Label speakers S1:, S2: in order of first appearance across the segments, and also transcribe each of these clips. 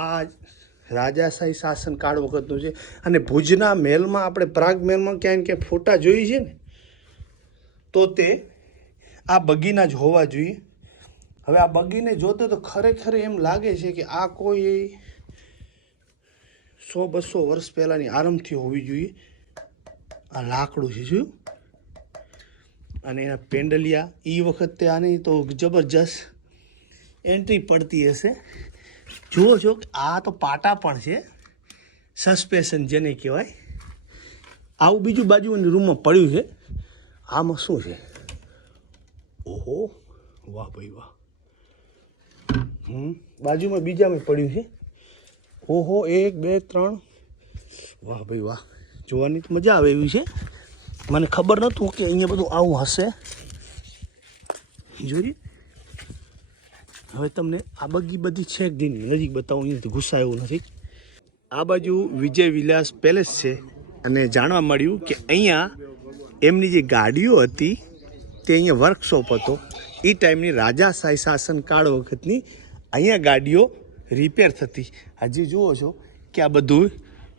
S1: આ રાજાશાહી શાસન કાળ વખતનું છે. અને ભુજના મહેલમાં આપણે પ્રાગ મહેલમાં ક્યાંય ક્યાંય ફોટા જોઈએ છે ને, તો તે આ બગીના જ હોવા જોઈએ. હવે આ બગીને જોતો તો ખરેખર એમ લાગે છે કે આ કોઈ સો બસો વર્ષ પહેલાંની આરંભથી હોવી જોઈએ. આ લાકડું છે, જોયું? અને એના પેન્ડલિયા એ વખતે આની તો જબરજસ્ત એન્ટ્રી પડતી હશે. જુઓ છો કે આ તો પાટા પણ છે. સસ્પેન્શન જેને કહેવાય. આવું બીજું બાજુ રૂમમાં પડ્યું છે. આમાં શું છે? ઓહો, વાહ ભાઈ વાહ. હમ, બાજુમાં બીજામાં પડ્યું છે. ઓહો, એક, બે, ત્રણ. વાહ ભાઈ વાહ. જોવાની તો મજા આવે એવી છે. મને ખબર નહોતું કે અહીંયા બધું આવું હશે. જોઈએ હવે તમને આ બગી બધી છે નહીં? નજીક બતાવું, અહીંયાથી ઘુસાયું નથી. આ બાજુ વિજય વિલાસ પેલેસ છે અને જાણવા મળ્યું કે અહીંયા એમની જે ગાડીઓ હતી, તે અહીંયા વર્કશોપ હતો. એ ટાઈમની રાજાશાહી શાસન શાસનકાળ વખતની અહીંયા ગાડીઓ રિપેર થતી. હજી જુઓ છો કે આ બધું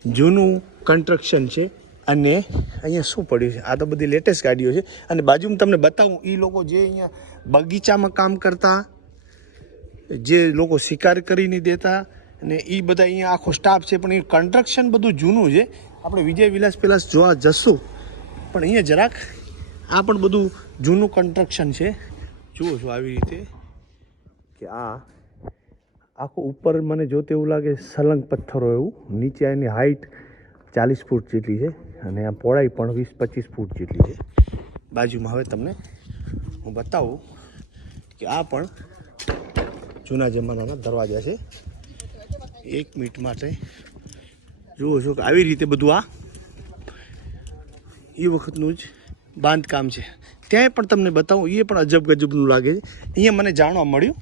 S1: જૂનું કન્સ્ટ્રક્શન છે અને અહીંયા શું પડ્યું છે? આ તો બધી લેટેસ્ટ ગાડીઓ છે. અને બાજુમાં તમને બતાવું એ લોકો જે અહીંયા બગીચામાં કામ કરતા જે લોકો શિકાર કરી નહીં દેતા અને એ બધા અહીંયા આખો સ્ટાફ છે, પણ એ કન્સ્ટ્રક્શન બધું જૂનું છે. આપણે વિજય વિલાસ પેલાસ જોવા જશું. પણ અહીંયા જરાક આ પણ બધું જૂનું કન્સ્ટ્રક્શન છે. જુઓ છો આવી રીતે કે આ આખો ઉપર મને જોતે એવું લાગે સલંગ પથ્થરો એવું. નીચે એની હાઈટ ચાલીસ ફૂટ જેટલી છે અને આ પહોળાઈ પણ વીસ પચીસ ફૂટ જેટલી છે. બાજુમાં હવે તમને હું બતાવું કે આ પણ જૂના જમાનાના દરવાજા છે. એક મિનિટ માટે. જુઓ છો કે આવી રીતે બધું આ એ વખતનું જ બાંધકામ છે. ત્યાંય પણ તમને બતાવું એ પણ અજબ ગજબનું લાગે છે. અહીંયા મને જાણવા મળ્યું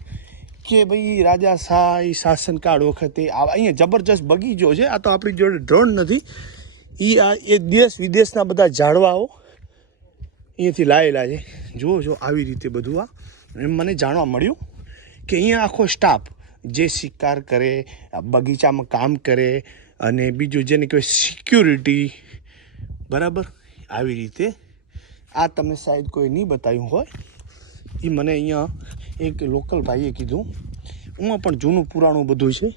S1: કે ભાઈ રાજા શાહ શાસનકાળ વખતે અહીંયા જબરજસ્ત બગીચો છે. આ તો આપણી જોડે ડ્રોન નથી. એ આ એ દેશ વિદેશના બધા ઝાડવાઓ અહીંયાથી લાયેલા છે. જુઓ છો આવી રીતે બધું આ. એમ મને જાણવા મળ્યું. કે અહીંયા આખો સ્ટાફ જે શિકાર કરે, બગીચામાં કામ કરે અને બીજું જેને કહેવાય સિક્યુરિટી બરાબર? આવી રીતે આ તમે શાયદ કોઈ નહીં બતાવ્યું હોય. એ મને અહીંયા એક લોકલ ભાઈએ કીધું. એમાં પણ જૂનું પુરાણું બધું છે.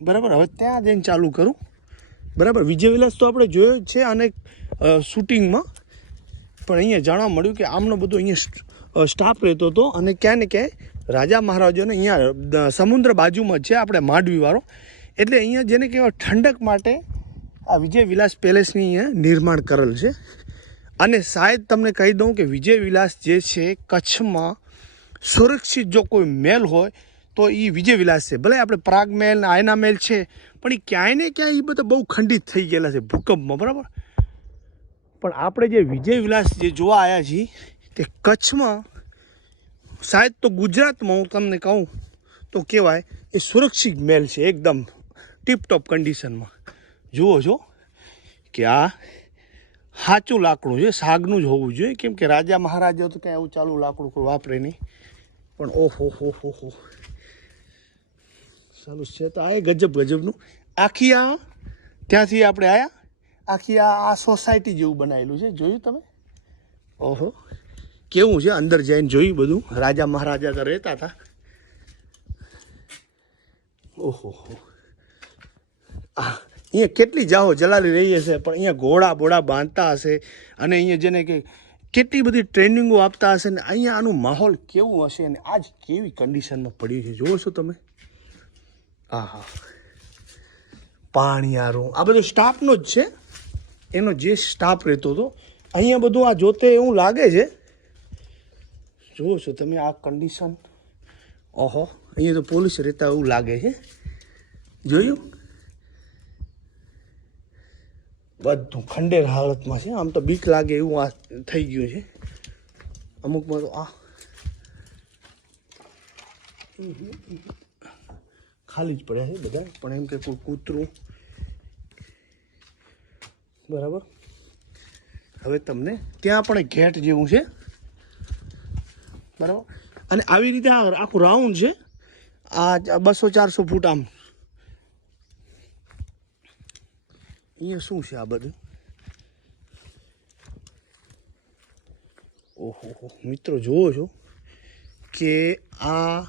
S1: બરાબર? હવે ત્યાં જઈને ચાલુ કરું. બરાબર? વિજય વિલાસ તો આપણે જોયો જ છે અને શૂટિંગમાં પણ અહીંયા જાણવા મળ્યું કે આમનો બધો અહીંયા સ્ટાફ રહેતો હતો અને ક્યાં ને ક્યાંય રાજા મહારાજાને અહીંયા સમુદ્ર બાજુમાં છે આપણે માંડવીવાળો. એટલે અહીંયા જેને કહેવાય ઠંડક માટે આ વિજય વિલાસ પેલેસની અહીંયા નિર્માણ કરેલ છે. અને શાયદ તમને કહી દઉં કે વિજય વિલાસ જે છે કચ્છમાં સુરક્ષિત જો કોઈ મહેલ હોય તો એ વિજય વિલાસ છે. ભલે આપણે પ્રાગ મહેલ આયના મહેલ છે, પણ એ ક્યાંય ને ક્યાંય એ બધા બહુ ખંડિત થઈ ગયેલા છે ભૂકંપમાં, બરાબર? પણ આપણે જે વિજય વિલાસ જે જોવા આવ્યા છીએ તે કચ્છમાં શાયદ તો ગુજરાતમાં હું તમને કહું, તો કહેવાય એ સુરક્ષિત મેલ છે એકદમ ટીપટોપ કન્ડિશનમાં જુઓ છો કે આ સાચું લાકડું છે, સાગનું જ હોવું જોઈએ. કેમ કે રાજા મહારાજા તો ક્યાંય એવું ચાલુ લાકડું કોઈ વાપરે નહીં. પણ ઓહો, હો હો હો. સારું છે, તો આ એ ગજબ, ગજબનું. આખી આ, ત્યાંથી આપણે આવ્યા આખી આ આ સોસાયટી જેવું બનાવેલું છે. જોયું તમે? ઓહો. કેવું છે? અંદર જઈને જોયું બધું? રાજા મહારાજા તો રહેતા હતા. ઓહો, હો. અહીંયા કેટલી જાઓ જલાલી રહી હશે, પણ અહીંયા ઘોડા બોડા બાંધતા હશે અને અહીંયા જેને કે કેટલી બધી ટ્રેનિંગો આપતા હશે ને અહીંયા આનું માહોલ કેવું હશે અને આજ કેવી કન્ડિશનમાં પડ્યું છે? જુઓ છો તમે? આહા. પાણીયારું આ બધો સ્ટાફનો જ છે. એનો જે સ્ટાફ રહેતો હતો. અહીંયા બધું આ જોતે એવું લાગે છે જુઓ છો તમે આ કન્ડિશન ઓહો, અહીંયા તો પોલીસ રહેતા એવું લાગે છે. જોયું? બધું ખંડેર હાલતમાં છે. આમ તો બીક લાગે એવું આ થઈ ગયું છે. અમુકમાં તો આ. ખાલી જ પડ્યા છે બધા. પણ એમ કે કોઈ કૂતરું. બરાબર? હવે તમને ત્યાં પણ ઘેટ જેવું છે. બરાબર? અને આવી રીતે આ આખું રાઉન્ડ છે? આ બસો ચારસો ફૂટ આમ. અહીંયા શું છે આ બધું? ઓહો મિત્રો જુઓ છો કે આ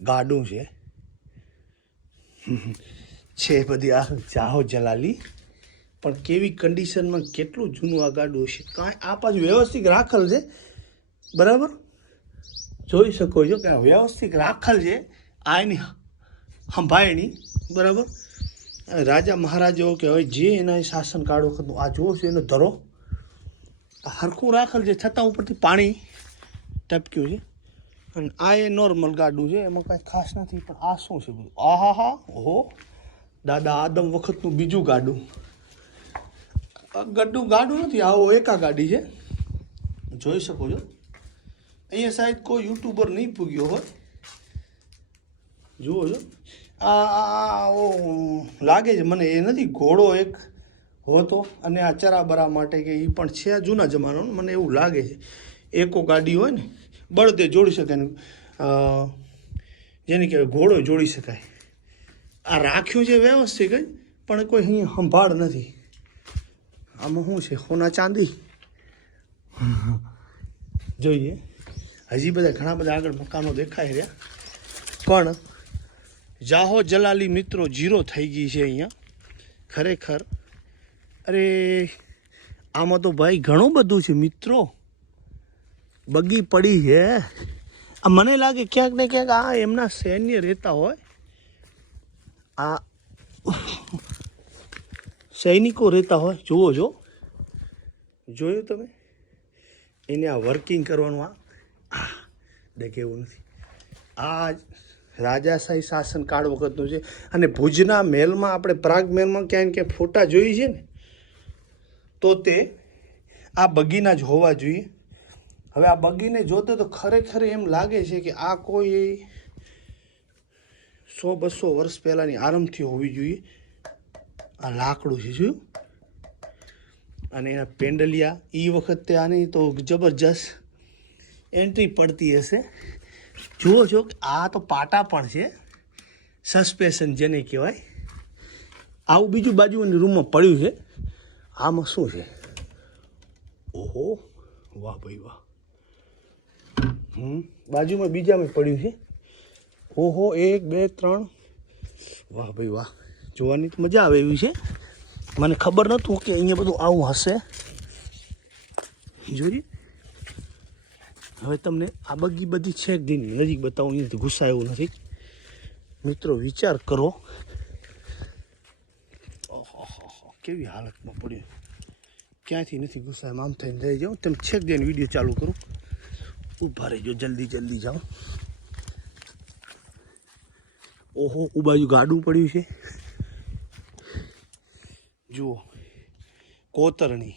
S1: ગાડું છે. છે બધી આ જાહો જલાલી. પણ કેવી કન્ડિશનમાં કેટલું જૂનું આ ગાડું હશે? કાંઈ આ પાછું વ્યવસ્થિત રાખેલ છે? બરાબર? જોઈ શકો છો કે આ વ્યવસ્થિત રાખલ છે. આ એની સંભાળણી બરાબર? રાજા મહારાજાઓ કે હવે જે એના શાસન કાળ વખતનું આ જુઓ છો એનો ધરો. હરખું રાખેલ છે, છતાં ઉપરથી પાણી ટપક્યું છે. અને આ એ નોર્મલ ગાડું છે, એમાં કાંઈ ખાસ નથી, પણ આ શું છે બધું? આહા હા ઓહો! દાદા આદમ વખતનું બીજું ગાડું. ગાડું ગાડું નથી આવો એકા ગાડી છે. જોઈ શકો છો. અહીંયા સાહેબ કોઈ યુટ્યુબર નહીં પૂગ્યો હોય જુઓ છો આ લાગે છે મને એ નથી, ઘોડો એક હોતો અને આ ચરાબરા માટે કે એ પણ છે આ જૂના જમાનાનું, મને એવું લાગે છે. એકો ગાડી હોય ને, બળદે જોડી શકે ને જેને કહેવાય ઘોડો જોડી શકાય. આ રાખ્યું છે વ્યવસ્થિત જ પણ કોઈ અહીંયા સંભાળ નથી. આમાં શું છે? સોના ચાંદી? જોઈએ. હજી બધા ઘણા બધા આગળ મકાનો દેખાય રહ્યા. પણ જાહો જલાલી મિત્રો જીરો થઈ ગઈ છે અહીંયા. ખરેખર. અરે, આમાં તો ભાઈ ઘણું બધું છે મિત્રો. બગી પડી છે. આ મને લાગે ક્યાંક ને ક્યાંક આ એમના સૈન્ય રહેતા હોય. આ સૈનિકો રહેતા હોય. જુઓ જો જોયું તમે? એને આ વર્કિંગ કરવાનું આ દેખ કેવું નથી. આ રાજાશાહી શાસનકાળ વખતનું છે. અને ભુજના મહેલમાં આપણે પ્રાગ મહેલમાં ક્યાંય ક્યાંય ફોટા જોઈએ છે ને, તો તે આ બગીના જ હોવા જોઈએ. હવે આ બગીને જોતે તો ખરેખર એમ લાગે છે કે આ કોઈ સો બસો વર્ષ પહેલાંની આરંભથી હોવી જોઈએ. આ લાકડું છે, જોયું? અને એના પેન્ડલિયા એ વખતે આની તો જબરજસ્ત એન્ટ્રી પડતી હશે. જુઓ છો કે આ તો પાટા પણ છે. સસ્પેન્શન જેને કહેવાય. આવું બીજું બાજુની રૂમમાં પડ્યું છે. આમાં શું છે? ઓહો, વાહ ભાઈ વાહ. હમ, બાજુમાં બીજામાં પડ્યું છે. ઓહો, એક, બે, ત્રણ. વાહ ભાઈ વાહ. જોવાની તો મજા આવે એવી છે. મને ખબર નહોતું કે અહીંયા બધું આવું હશે. જોઈએ હવે તમને આ બગી બધી છેક દીની નજીક બતાવું નથી ગુસ્સા એવું નથી. મિત્રો, વિચાર કરો. કેવી હાલતમાં પડ્યું. ક્યાંથી નથી ઘુસાય? આમ થઈને જઈ જાઉં તેમ છેક દઈને વીડિયો ચાલુ કરું? ઊભા રહેજો, જલ્દી જલ્દી જાઓ. ઓહો ઉબાજુ ગાડું પડ્યું છે. જુઓ, કોતરણી.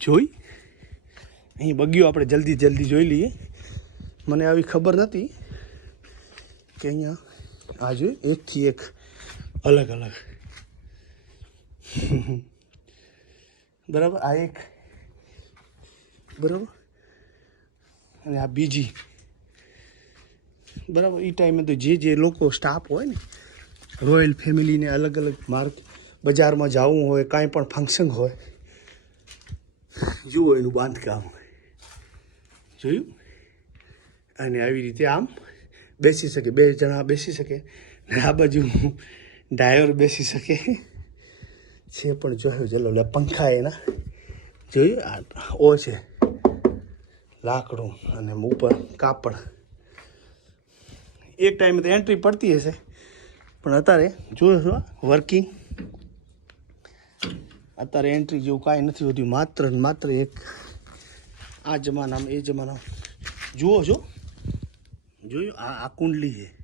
S1: જોઈ? અહીં બગીઓ આપણે જલ્દી જલ્દી જોઈ લઈએ. મને આવી ખબર નથી કે અહીંયા આ જોઈએ એકથી એક. અલગ અલગ. બરાબર? આ એક. બરાબર? અને આ બીજી. બરાબર? એ ટાઈમે તો જે જે લોકો સ્ટાફ હોય ને રોયલ ફેમિલીને અલગ અલગ માર્ક બજારમાં જવું હોય, કાંઈ પણ ફંક્શન હોય, જુઓ એનું બાંધકામ. જોયું અને આવી રીતે આમ બેસી શકે, બે જણા બેસી શકે, ને આ બાજુ ડાયોર બેસી શકે. છે પણ જોયું ચલો લે પંખા એના. જોયું? આ ઓ છે. લાકડું અને ઉપર કાપડ. એક ટાઈમે તો એન્ટ્રી પડતી હશે. પણ અત્યારે જોયો છો વર્કિંગ અત્યારે એન્ટ્રી જેવું કાંઈ નથી હોતું. માત્ર ને માત્ર એક આ જમાનામાં, એ જમાનામાં. જુઓ છો જોયું? આ આ કુંડલી છે.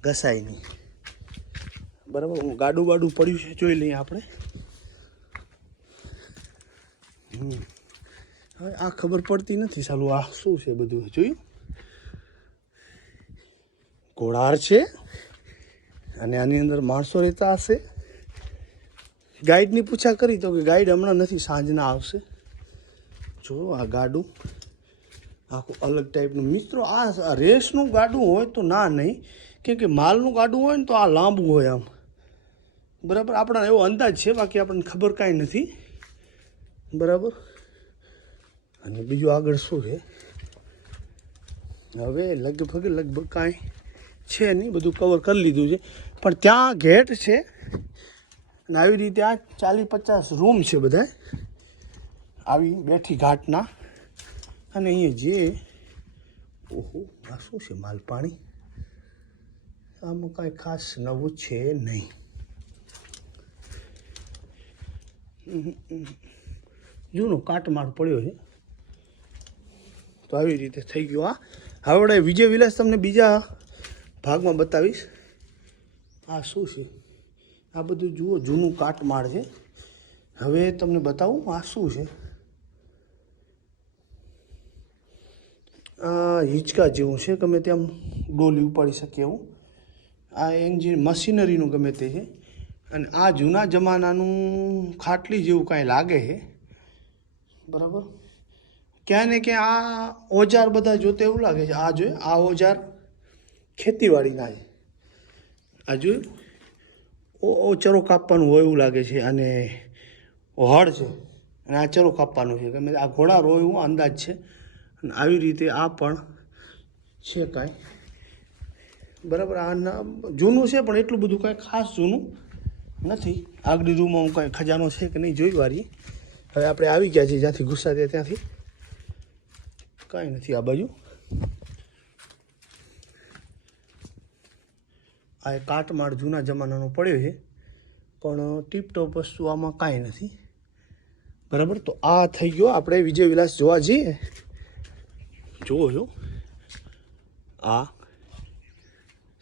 S1: ઘસાઈની બરાબર? હું ગાડું બાડું પડ્યું છે, જોઈ લઈએ આપણે. હવે આ ખબર પડતી નથી સાલું. આ શું છે બધું? જોયું? ઘોડાર છે. અને આની અંદર માણસો રહેતા હશે. ગાઈડની પૂછા કરી તો કે ગાઈડ હમણાં નથી, સાંજના આવશે. જો આ ગાડું. આખું અલગ ટાઈપનું મિત્રો, આ રેસનું ગાડું હોય તો ના નહીં. કેમ કે માલનું ગાડું હોય ને તો આ લાંબુ હોય આમ. બરાબર? આપણા એવો અંદાજ છે, બાકી આપણને ખબર કાંઈ નથી. બરાબર? અને બીજું આગળ શું છે? હવે લગભગ લગભગ કાંઈ છે નહીં. બધું કવર કરી લીધું છે. પણ ત્યાં ગેટ છે. અને આવી રીતે આ ચાલીસ પચાસ રૂમ છે બધા આવી બેઠી ઘાટના. અને અહીંયા જે, ઓહો, આ શું છે માલપાણી? આમાં કાંઈ ખાસ નવું છે નહીં. જૂનો કાટમાળ પડ્યો છે. તો આવી રીતે થઈ ગયો આ. હવે વિજય વિલાસ તમને બીજા ભાગમાં બતાવીશ. આ શું છે? આ બધું જુઓ, જૂનું કાટમાળ છે. હવે તમને બતાવું આ શું છે. હિંચકા જેવું છે, ગમે તેમ ડોલી ઉપાડી શકે એવું. આ એન્જિન મશીનરીનું ગમે તે છે. અને આ જૂના જમાનાનું ખાટલી જેવું કાંઈ લાગે છે. બરાબર? ક્યાં ને ક્યાં આ ઓજાર બધા જોતે એવું લાગે છે. આ જોઈએ આ ઓજાર ખેતીવાડીના છે. આ જોયું? ચરો કાપવાનું હોય એવું લાગે છે અને હળ છે. અને આ ચરો કાપવાનું છે. ગમે આ ઘોડા રોય એવું અંદાજ છે. અને આવી રીતે આ પણ છે કાંઈ. બરાબર, આ નામ જૂનું છે, પણ એટલું બધું કાંઈ ખાસ જૂનું નથી. આગલી રૂમમાં હું કાંઈ ખજાનો છે કે નહીં જોઈ વારી. હવે આપણે આવી ગયા છીએ જ્યાંથી ગુસ્સા થયા ત્યાંથી. કાંઈ નથી આ બાજુ. આ કાટમાળ જૂના જમાનાનો પડ્યો છે, પણ ટીપટોપ વસ્તુ આમાં કાંઈ નથી. બરાબર, તો આ થઈ ગયો આપણે વિજય વિલાસ જોવા જઈએ. જુઓ છો. આ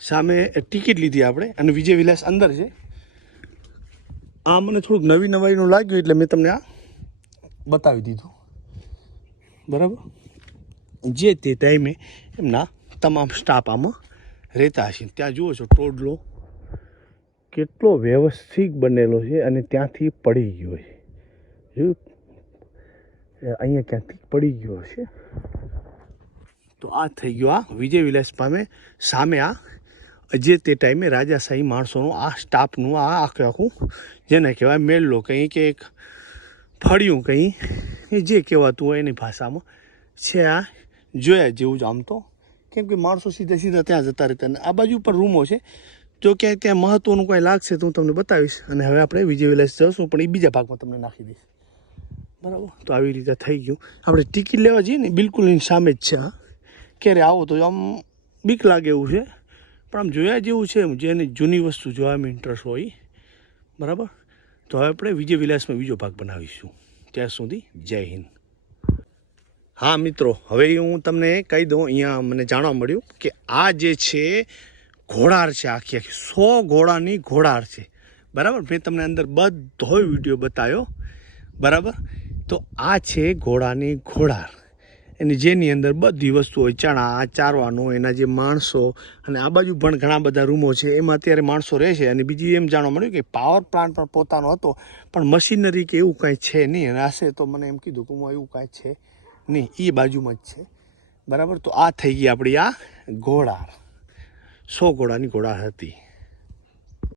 S1: સામે ટિકિટ લીધી આપણે અને વિજય વિલાસ અંદર છે. આ મને થોડુંક નવી નવાઈનું લાગ્યું એટલે મેં તમને આ બતાવી દીધું. બરાબર? જે તે ટાઈમે એમના તમામ સ્ટાફ આમાં રહેતા હશે. ત્યાં જુઓ છો, ટોડલો કેટલો વ્યવસ્થિત બનેલો છે અને ત્યાંથી પડી ગયો છે. જોયું? અહીંયા ક્યાંથી પડી ગયો છે તો આ થઈ ગયો આ વિજય વિલાસ પામે સામે આ. જે તે ટાઈમે રાજાશાહી માણસોનું આ સ્ટાફનું આ આખે આખું જેને કહેવાય મેલ્લો કંઈ કે એક ફળિયું કંઈ, એ જે કહેવાતું હોય એની ભાષામાં છે આ જોયા જેવું જ આમ તો. કેમ કે માણસો સીધા સીધા ત્યાં જતા રહેતા અને આ બાજુ પર રૂમો છે. જો ક્યાંય ત્યાં મહત્ત્વનું કંઈ લાગશે તો હું તમને બતાવીશ અને હવે આપણે વિજય વિલાસ જશું પણ એ બીજા ભાગમાં તમને નાખી દઈશ. બરાબર? તો આવી રીતે થઈ ગયું. આપણે ટિકિટ લેવા જઈએ ને, બિલકુલ એની સામે જ છે હા ક્યારે આવો તો આમ બીક લાગે એવું છે. પણ આમ જોયા જેવું છે જેને જૂની વસ્તુ જોવામાં ઇન્ટરેસ્ટ હોય, બરાબર? તો હવે આપણે વિજય વિલાસમાં બીજો ભાગ બનાવીશું. ત્યાં સુધી જય હિન્દ. હા, મિત્રો, હવે હું તમને કહી દઉં, અહીંયા મને જાણવા મળ્યું કે આ જે છે, ઘોડાર છે આખી આખી, સો ઘોડાની ઘોડાર છે. બરાબર? મેં તમને અંદર બધો વીડિયો બતાવ્યો. બરાબર? તો આ છે ઘોડાની ઘોડાર. એની જેની અંદર બધી વસ્તુ હોય, ચણા, ચારવાનો, એના જે માણસો અને આ બાજુ પણ ઘણા બધા રૂમો છે, એમાં અત્યારે માણસો રહે છે. અને બીજી એમ જાણવા મળ્યું કે પાવર પ્લાન્ટ પણ પોતાનો હતો, પણ મશીનરી કે એવું કાંઈ છે નહીં. અને હશે તો મને એમ કીધું કે હું એવું કાંઈ છે નહીં. એ બાજુમાં જ છે. બરાબર? તો આ થઈ ગઈ આપણી આ ઘોડા સો ઘોડાની ઘોડા હતી.